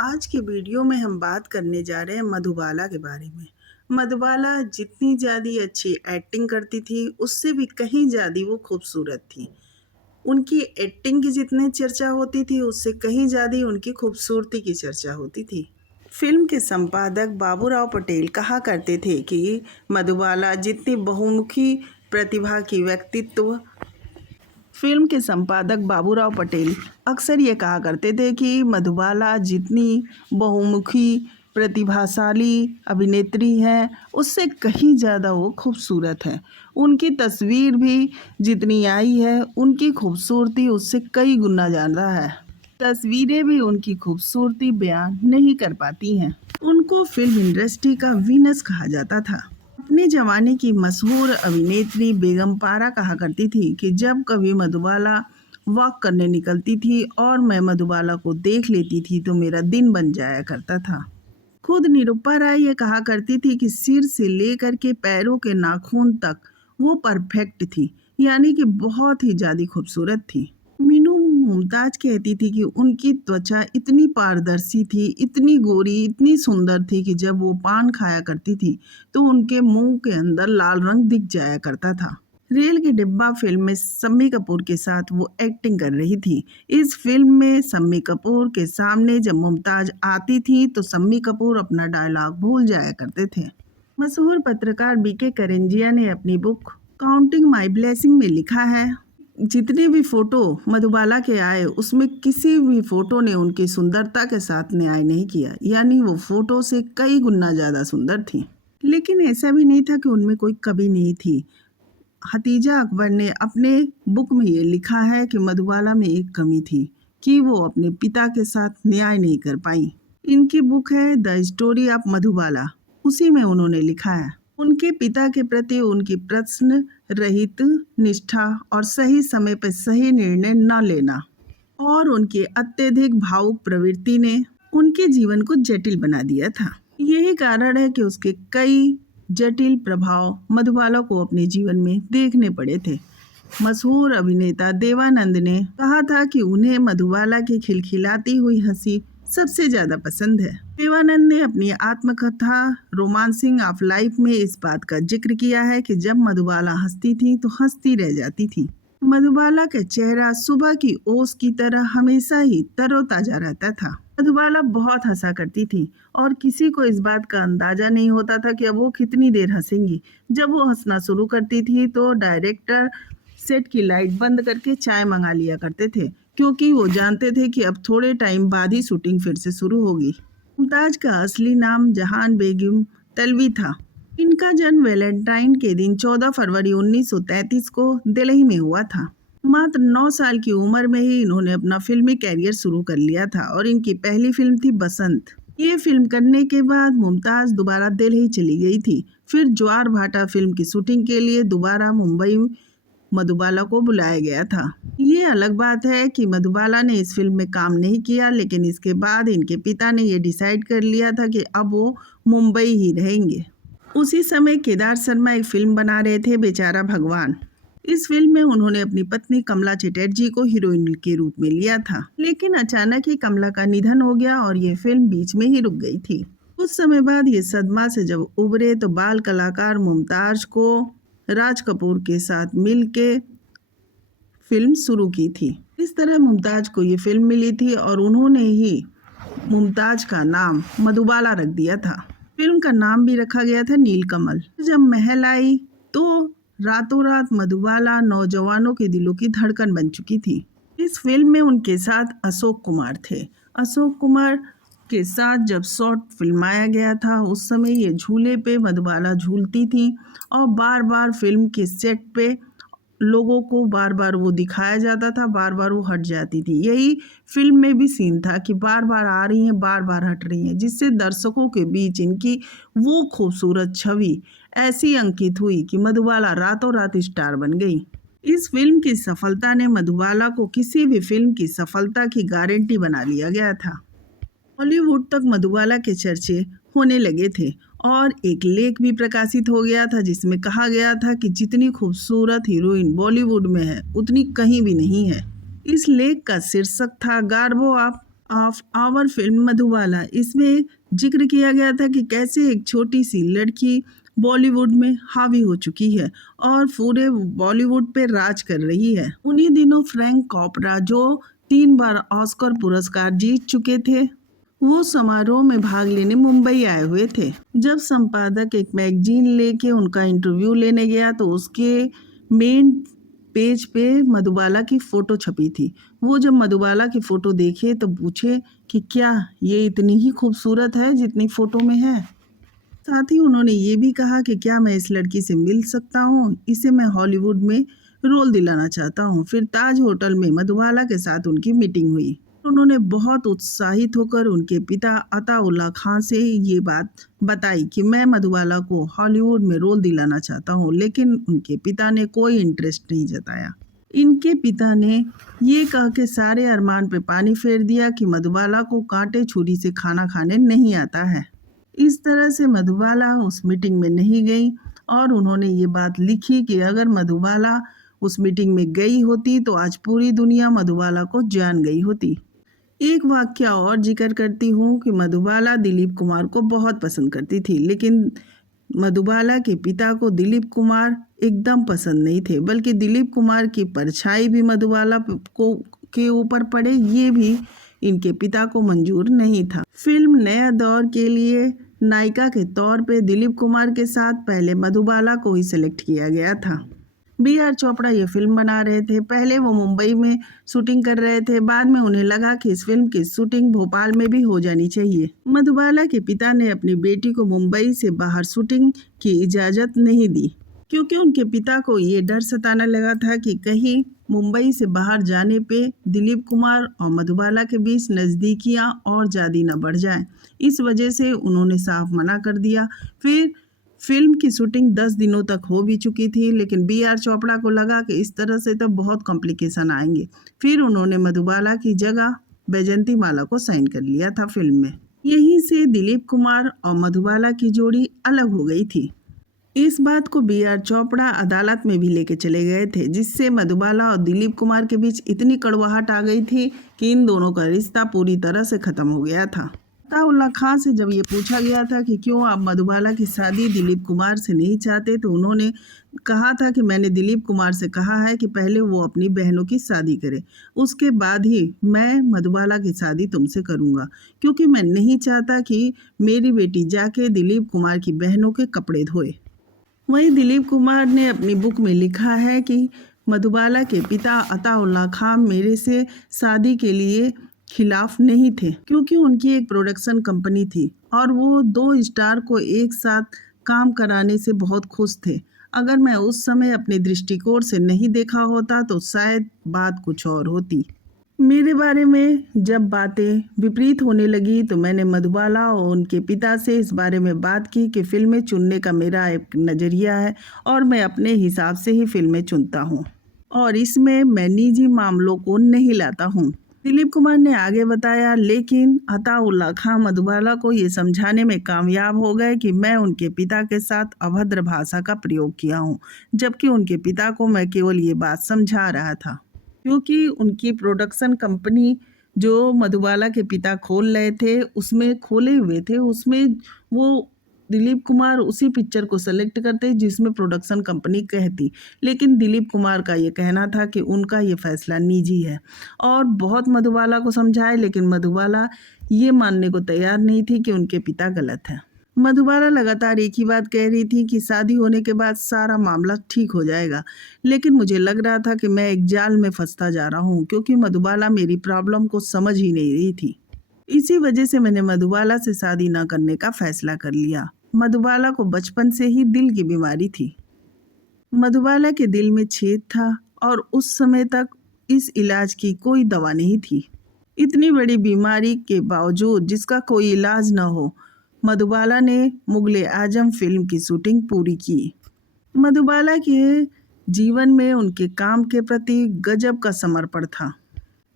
आज के वीडियो में हम बात करने जा रहे हैं मधुबाला के बारे में। मधुबाला जितनी ज़्यादा अच्छी एक्टिंग करती थी, उससे भी कहीं ज़्यादा वो खूबसूरत थी। उनकी एक्टिंग की जितनी चर्चा होती थी, उससे कहीं ज़्यादा उनकी खूबसूरती की चर्चा होती थी। फिल्म के संपादक बाबूराव पटेल कहा करते थे कि मधुबाला जितनी बहुमुखी प्रतिभा की व्यक्तित्व फिल्म के संपादक बाबूराव पटेल अक्सर ये कहा करते थे कि मधुबाला जितनी बहुमुखी प्रतिभाशाली अभिनेत्री हैं, उससे कहीं ज़्यादा वो खूबसूरत है। उनकी तस्वीर भी जितनी आई है, उनकी खूबसूरती उससे कई गुना ज़्यादा है। तस्वीरें भी उनकी खूबसूरती बयान नहीं कर पाती हैं। उनको फिल्म इंडस्ट्री का वीनस कहा जाता था। अपने ज़माने की मशहूर अभिनेत्री बेगम पारा कहा करती थी कि जब कभी मधुबाला वॉक करने निकलती थी और मैं मधुबाला को देख लेती थी तो मेरा दिन बन जाया करता था। खुद निरूपा राय ये कहा करती थी कि सिर से लेकर के पैरों के नाखून तक वो परफेक्ट थी, यानी कि बहुत ही ज़्यादा खूबसूरत थी। मीनू मुमताज कहती थी कि उनकी त्वचा इतनी पारदर्शी थी, इतनी गोरी, इतनी सुंदर थी कि जब वो पान खाया करती थी तो उनके मुंह के अंदर लाल रंग दिख जाया करता था। रेल के डिब्बा फिल्म में शम्मी कपूर के साथ वो एक्टिंग कर रही थी। इस फिल्म में शम्मी कपूर के सामने जब मुमताज आती थी तो शम्मी कपूर अपना डायलॉग भूल जाया करते थे। मशहूर पत्रकार बीके करंजिया ने अपनी बुक काउंटिंग माई ब्लेसिंग में लिखा है, जितने भी फोटो मधुबाला के आए उसमें किसी भी फोटो ने उनकी सुंदरता के साथ न्याय नहीं किया, यानी वो फोटो से कई गुना ज़्यादा सुंदर थी। लेकिन ऐसा भी नहीं था कि उनमें कोई कमी नहीं थी। हतीजा अकबर ने अपने बुक में ये लिखा है कि मधुबाला में एक कमी थी कि वो अपने पिता के साथ न्याय नहीं कर पाई। इनकी बुक है द स्टोरी ऑफ मधुबाला, उसी में उन्होंने लिखा है उनके पिता के प्रति उनकी प्रश्न रहित निष्ठा और सही समय पर सही निर्णय न लेना और उनकी अत्यधिक भावुक प्रवृत्ति ने उनके जीवन को जटिल बना दिया था। यही कारण है कि उसके कई जटिल प्रभाव मधुबाला को अपने जीवन में देखने पड़े थे। मशहूर अभिनेता देवानंद ने कहा था कि उन्हें मधुबाला की खिलखिलाती हुई हंसी सबसे ज़्यादा पसंद है। देवानंद ने अपनी आत्मकथा रोमांसिंग ऑफ लाइफ में इस बात का जिक्र किया है कि जब मधुबाला हंसती थी तो हंसती रह जाती थी। मधुबाला का चेहरा सुबह की ओस की तरह हमेशा ही तरोताजा रहता था। मधुबाला बहुत हंसा करती थी और किसी को इस बात का अंदाजा नहीं होता था कि अब वो कितनी देर हंसेंगी। जब वो हंसना शुरू करती थी तो डायरेक्टर सेट की लाइट बंद करके चाय मंगा लिया करते थे, क्योंकि वो जानते थे कि अब थोड़े टाइम बाद ही शूटिंग फिर से शुरू होगी। मुमताज का असली नाम जहान बेगम तलवी था। इनका जन्म वैलेंटाइन के दिन 14 फरवरी 1933 को दिल्ली में हुआ था। मात्र 9 साल की उम्र में ही इन्होंने अपना फिल्मी कैरियर शुरू कर लिया था और इनकी पहली फिल्म थी बसंत। ये फिल्म करने के बाद मुमताज दोबारा दिल्ली चली गई थी। फिर ज्वार भाटा फिल्म की शूटिंग के लिए दोबारा मुंबई मधुबाला को बुलाया गया था। ये अलग बात है कि मधुबाला ने इस फिल्म में काम नहीं किया, लेकिन इसके बाद इनके पिता ने ये डिसाइड कर लिया था कि अब वो मुंबई ही रहेंगे। उसी समय केदार शर्मा एक फिल्म बना रहे थे, बेचारा भगवान। इस फिल्म में उन्होंने अपनी पत्नी कमला चटर्जी को हीरोइन के रूप में लिया था, लेकिन अचानक ही कमला का निधन हो गया और ये फिल्म बीच में ही रुक गई थी। कुछ समय बाद ये सदमा से जब उभरे तो बाल कलाकार मुमताज को राज कपूर के साथ मिलके फिल्म शुरू की थी। इस तरह मुमताज को ये फिल्म मिली थी और उन्होंने ही मुमताज का नाम मधुबाला रख दिया था। फिल्म का नाम भी रखा गया था नीलकमल। जब महल आई तो रातों रात मधुबाला नौजवानों के दिलों की धड़कन बन चुकी थी। इस फिल्म में उनके साथ अशोक कुमार थे। अशोक कुमार के साथ जब शॉर्ट फिल्माया गया था, उस समय ये झूले पे मधुबाला झूलती थी और बार बार फिल्म के सेट पे लोगों को बार बार वो दिखाया जाता था, बार बार वो हट जाती थी। यही फिल्म में भी सीन था कि बार बार आ रही हैं, बार बार हट रही हैं, जिससे दर्शकों के बीच इनकी वो खूबसूरत छवि ऐसी अंकित हुई कि मधुबाला रातों रात स्टार बन गई। इस फिल्म की सफलता ने मधुबाला को किसी भी फिल्म की सफलता की गारंटी बना लिया गया था। हॉलीवुड तक मधुबाला के चर्चे होने लगे थे और एक लेख भी प्रकाशित हो गया था जिसमें कहा गया था कि जितनी खूबसूरत हीरोइन बॉलीवुड में है उतनी कहीं भी नहीं है। इस लेख का शीर्षक था Garbo of of our film Madhubala. इसमें जिक्र किया गया था कि कैसे एक छोटी सी लड़की बॉलीवुड में हावी हो चुकी है और पूरे बॉलीवुड पे राज कर रही है। उन्हीं दिनों फ्रैंक कॉपरा, जो 3 बार ऑस्कर पुरस्कार जीत चुके थे, वो समारोह में भाग लेने मुंबई आए हुए थे। जब संपादक एक मैगजीन लेके उनका इंटरव्यू लेने गया तो उसके मेन पेज पे मधुबाला की फोटो छपी थी। वो जब मधुबाला की फोटो देखे तो पूछे कि क्या ये इतनी ही खूबसूरत है जितनी फोटो में है। साथ ही उन्होंने ये भी कहा कि क्या मैं इस लड़की से मिल सकता हूँ, इसे मैं हॉलीवुड में रोल दिलाना चाहता हूँ। फिर ताज होटल में मधुबाला के साथ उनकी मीटिंग हुई। उन्होंने बहुत उत्साहित होकर उनके पिता अताउल्ला खान से ये बात बताई कि मैं मधुबाला को हॉलीवुड में रोल दिलाना चाहता हूँ, लेकिन उनके पिता ने कोई इंटरेस्ट नहीं जताया। इनके पिता ने ये कह के सारे अरमान पे पानी फेर दिया कि मधुबाला को कांटे छुरी से खाना खाने नहीं आता है। इस तरह से मधुबाला उस मीटिंग में नहीं गई और उन्होंने ये बात लिखी कि अगर मधुबाला उस मीटिंग में गई होती तो आज पूरी दुनिया मधुबाला को जान गई होती। एक वाक्य और जिक्र करती हूँ कि मधुबाला दिलीप कुमार को बहुत पसंद करती थी, लेकिन मधुबाला के पिता को दिलीप कुमार एकदम पसंद नहीं थे, बल्कि दिलीप कुमार की परछाई भी मधुबाला को के ऊपर पड़े ये भी इनके पिता को मंजूर नहीं था। फिल्म नया दौर के लिए नायिका के तौर पे दिलीप कुमार के साथ पहले मधुबाला को ही सिलेक्ट किया गया था। B.R. चोपड़ा ये फिल्म बना रहे थे। पहले वो मुंबई में शूटिंग कर रहे थे, बाद में उन्हें लगा कि इस फिल्म की शूटिंग भोपाल में भी हो जानी चाहिए। मधुबाला के पिता ने अपनी बेटी को मुंबई से बाहर शूटिंग की इजाज़त नहीं दी, क्योंकि उनके पिता को ये डर सताने लगा था कि कहीं मुंबई से बाहर जाने पे दिलीप कुमार और मधुबाला के बीच नज़दीकियाँ और ज़्यादा न बढ़ जाएं। इस वजह से उन्होंने साफ मना कर दिया। फिर फिल्म की शूटिंग 10 दिनों तक हो भी चुकी थी, लेकिन B.R. चोपड़ा को लगा कि इस तरह से तो बहुत कॉम्प्लिकेशन आएंगे। फिर उन्होंने मधुबाला की जगह बैजंती माला को साइन कर लिया था फिल्म में। यहीं से दिलीप कुमार और मधुबाला की जोड़ी अलग हो गई थी। इस बात को B.R. चोपड़ा अदालत में भी लेके चले गए थे, जिससे मधुबाला और दिलीप कुमार के बीच इतनी कड़वाहट आ गई थी कि इन दोनों का रिश्ता पूरी तरह से ख़त्म हो गया था। अताउल्ला खान से जब ये पूछा गया था कि क्यों आप मधुबाला की शादी दिलीप कुमार से नहीं चाहते, तो उन्होंने कहा था कि मैंने दिलीप कुमार से कहा है कि पहले वो अपनी बहनों की शादी करे, उसके बाद ही मैं मधुबाला की शादी तुमसे करूँगा, क्योंकि मैं नहीं चाहता कि मेरी बेटी जाके दिलीप कुमार की बहनों के कपड़े धोए। वहीं दिलीप कुमार ने अपनी बुक में लिखा है कि मधुबाला के पिता अताउल्ला खान मेरे से शादी के लिए खिलाफ नहीं थे, क्योंकि उनकी एक प्रोडक्शन कंपनी थी और वो 2 स्टार को एक साथ काम कराने से बहुत खुश थे। अगर मैं उस समय अपने दृष्टिकोण से नहीं देखा होता तो शायद बात कुछ और होती। मेरे बारे में जब बातें विपरीत होने लगी तो मैंने मधुबाला और उनके पिता से इस बारे में बात की कि फिल्में चुनने का मेरा एक नज़रिया है और मैं अपने हिसाब से ही फिल्में चुनता हूँ और इसमें मैं निजी मामलों को नहीं लाता हूँ। दिलीप कुमार ने आगे बताया, लेकिन अताउल्ला खान मधुबाला को ये समझाने में कामयाब हो गए कि मैं उनके पिता के साथ अभद्र भाषा का प्रयोग किया हूँ, जबकि उनके पिता को मैं केवल ये बात समझा रहा था, क्योंकि उनकी प्रोडक्शन कंपनी जो मधुबाला के पिता खोल रहे थे उसमें खोले हुए थे, उसमें वो दिलीप कुमार उसी पिक्चर को सेलेक्ट करते जिसमें प्रोडक्शन कंपनी कहती, लेकिन दिलीप कुमार का ये कहना था कि उनका ये फैसला निजी है और बहुत मधुबाला को समझाए, लेकिन मधुबाला ये मानने को तैयार नहीं थी कि उनके पिता गलत हैं। मधुबाला लगातार एक ही बात कह रही थी कि शादी होने के बाद सारा मामला ठीक हो जाएगा, लेकिन मुझे लग रहा था कि मैं एक जाल में फंसता जा रहा हूँ, क्योंकि मधुबाला मेरी प्रॉब्लम को समझ ही नहीं रही थी। इसी वजह से मैंने मधुबाला से शादी न करने का फैसला कर लिया। मधुबाला को बचपन से ही दिल की बीमारी थी। मधुबाला के दिल में छेद था और उस समय तक इस इलाज की कोई दवा नहीं थी। इतनी बड़ी बीमारी के बावजूद जिसका कोई इलाज न हो, मधुबाला ने मुगले आजम फिल्म की शूटिंग पूरी की। मधुबाला के जीवन में उनके काम के प्रति गजब का समर्पण था।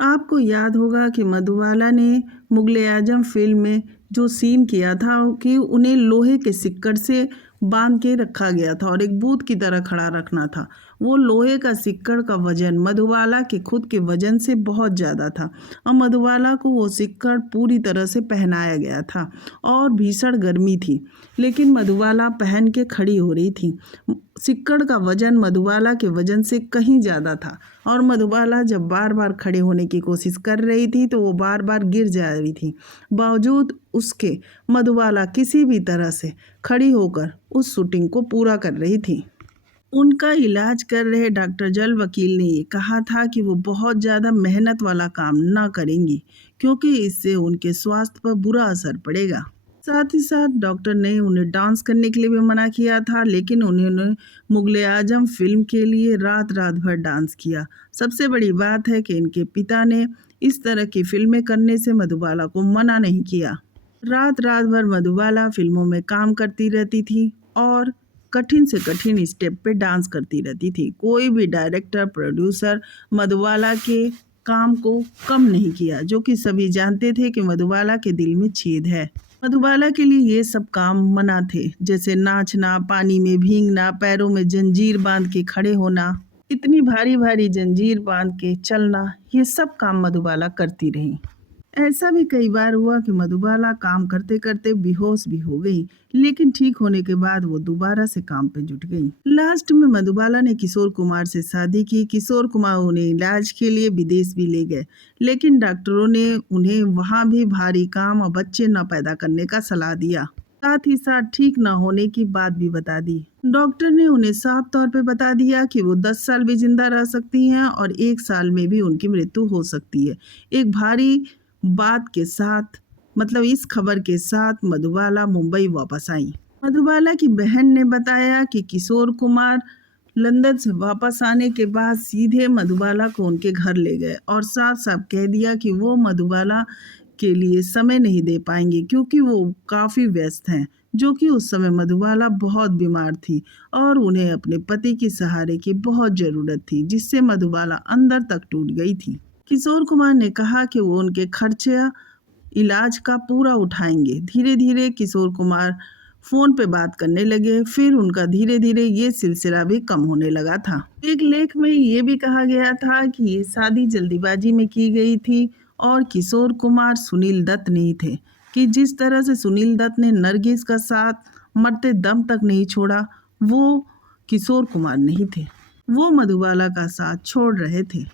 आपको याद होगा कि मधुबाला ने मुगले आजम फिल्म में जो सीन किया था कि उन्हें लोहे के सिक्कड़ से बांध के रखा गया था और एक बूत की तरह खड़ा रखना था। वो लोहे का सिक्कड़ का वजन मधुबाला के खुद के वजन से बहुत ज़्यादा था और मधुबाला को वो सिक्कड़ पूरी तरह से पहनाया गया था और भीषण गर्मी थी, लेकिन मधुबाला पहन के खड़ी हो रही थी। सिक्कड़ का वजन मधुबाला के वजन से कहीं ज़्यादा था और मधुबाला जब बार बार खड़े होने की कोशिश कर रही थी तो वो बार बार गिर जा रही थी। बावजूद उसके मधुबाला किसी भी तरह से खड़ी होकर उस शूटिंग को पूरा कर रही थी। उनका इलाज कर रहे डॉक्टर जल वकील ने ये कहा था कि वो बहुत ज़्यादा मेहनत वाला काम ना करेंगी क्योंकि इससे उनके स्वास्थ्य पर बुरा असर पड़ेगा। साथ ही साथ डॉक्टर ने उन्हें डांस करने के लिए भी मना किया था, लेकिन उन्होंने मुगले आजम फिल्म के लिए रात रात भर डांस किया। सबसे बड़ी बात है कि इनके पिता ने इस तरह की फिल्में करने से मधुबाला को मना नहीं किया। रात रात भर मधुबाला फिल्मों में काम करती रहती थी और कठिन से कठिन स्टेप पे डांस करती रहती थी। कोई भी डायरेक्टर प्रोड्यूसर मधुबाला के काम को कम नहीं किया, जो कि सभी जानते थे कि मधुबाला के दिल में छेद है। मधुबाला के लिए ये सब काम मना थे, जैसे नाचना, पानी में भीगना, पैरों में जंजीर बांध के खड़े होना, इतनी भारी भारी जंजीर बांध के चलना, ये सब काम मधुबाला करती रही। ऐसा भी कई बार हुआ कि मधुबाला काम करते करते बेहोश भी हो गई, लेकिन ठीक होने के बाद वो दोबारा से काम पे जुट गई। लास्ट में मधुबाला ने किशोर कुमार से शादी की। किशोर कुमार उन्हें इलाज के लिए विदेश भी ले गए, लेकिन डॉक्टरों ने उन्हें वहाँ भी भारी काम और बच्चे न पैदा करने का सलाह दिया। साथ ही साथ ठीक न होने की बात भी बता दी। डॉक्टर ने उन्हें साफ तौर पे बता दिया कि वो 10 साल भी जिंदा रह सकती हैं और 1 साल में भी उनकी मृत्यु हो सकती है। एक भारी बात के साथ, मतलब इस खबर के साथ मधुबाला मुंबई वापस आई। मधुबाला की बहन ने बताया कि किशोर कुमार लंदन से वापस आने के बाद सीधे मधुबाला को उनके घर ले गए और साफ साफ कह दिया कि वो मधुबाला के लिए समय नहीं दे पाएंगे क्योंकि वो काफ़ी व्यस्त हैं, जो कि उस समय मधुबाला बहुत बीमार थी और उन्हें अपने पति के सहारे की बहुत ज़रूरत थी, जिससे मधुबाला अंदर तक टूट गई थी। किशोर कुमार ने कहा कि वो उनके खर्चे इलाज का पूरा उठाएंगे। धीरे धीरे किशोर कुमार फ़ोन पे बात करने लगे, फिर उनका धीरे धीरे ये सिलसिला भी कम होने लगा था। एक लेख में ये भी कहा गया था कि ये शादी जल्दीबाजी में की गई थी और किशोर कुमार सुनील दत्त नहीं थे, कि जिस तरह से सुनील दत्त ने नरगिस का साथ मरते दम तक नहीं छोड़ा, वो किशोर कुमार नहीं थे। वो मधुबाला का साथ छोड़ रहे थे।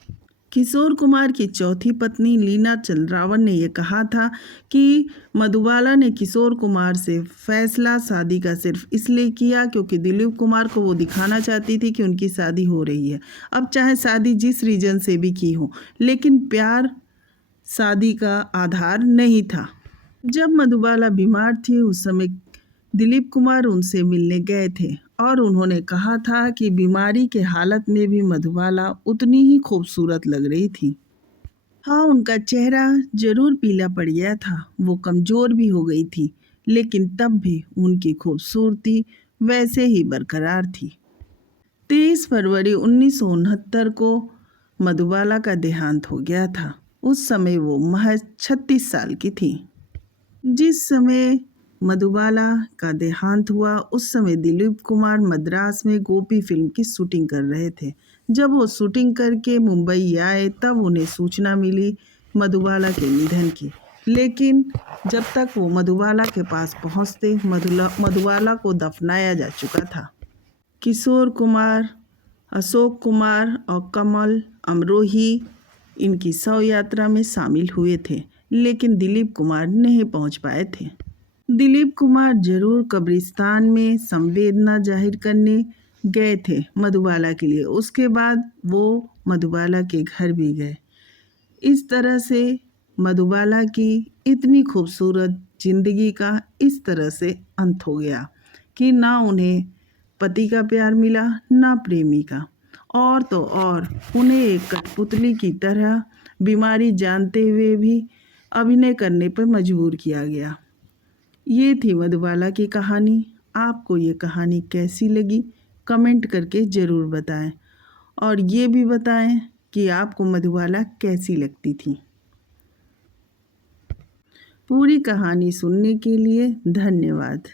किशोर कुमार की चौथी पत्नी लीना चंद्रावन ने यह कहा था कि मधुबाला ने किशोर कुमार से फैसला शादी का सिर्फ इसलिए किया क्योंकि दिलीप कुमार को वो दिखाना चाहती थी कि उनकी शादी हो रही है। अब चाहे शादी जिस रीजन से भी की हो, लेकिन प्यार शादी का आधार नहीं था। जब मधुबाला बीमार थी उस समय दिलीप कुमार उनसे मिलने गए थे और उन्होंने कहा था कि बीमारी के हालत में भी मधुबाला उतनी ही खूबसूरत लग रही थी। हाँ, उनका चेहरा जरूर पीला पड़ गया था, वो कमज़ोर भी हो गई थी, लेकिन तब भी उनकी खूबसूरती वैसे ही बरकरार थी। 23 फरवरी 1969 को मधुबाला का देहांत हो गया था। उस समय वो महज 36 साल की थी। जिस समय मधुबाला का देहांत हुआ उस समय दिलीप कुमार मद्रास में गोपी फिल्म की शूटिंग कर रहे थे। जब वो शूटिंग करके मुंबई आए तब उन्हें सूचना मिली मधुबाला के निधन की, लेकिन जब तक वो मधुबाला के पास पहुंचते मधुबाला को दफनाया जा चुका था। किशोर कुमार, अशोक कुमार और कमल अमरोही इनकी शव यात्रा में शामिल हुए थे, लेकिन दिलीप कुमार नहीं पहुंच पाए थे। दिलीप कुमार जरूर कब्रिस्तान में संवेदना जाहिर करने गए थे मधुबाला के लिए। उसके बाद वो मधुबाला के घर भी गए। इस तरह से मधुबाला की इतनी खूबसूरत जिंदगी का इस तरह से अंत हो गया कि ना उन्हें पति का प्यार मिला ना प्रेमी का, और तो और उन्हें एक कठपुतली की तरह बीमारी जानते हुए भी अभिनय करने पर मजबूर किया गया। ये थी मधुबाला की कहानी। आपको ये कहानी कैसी लगी कमेंट करके ज़रूर बताएं और ये भी बताएं कि आपको मधुबाला कैसी लगती थी। पूरी कहानी सुनने के लिए धन्यवाद।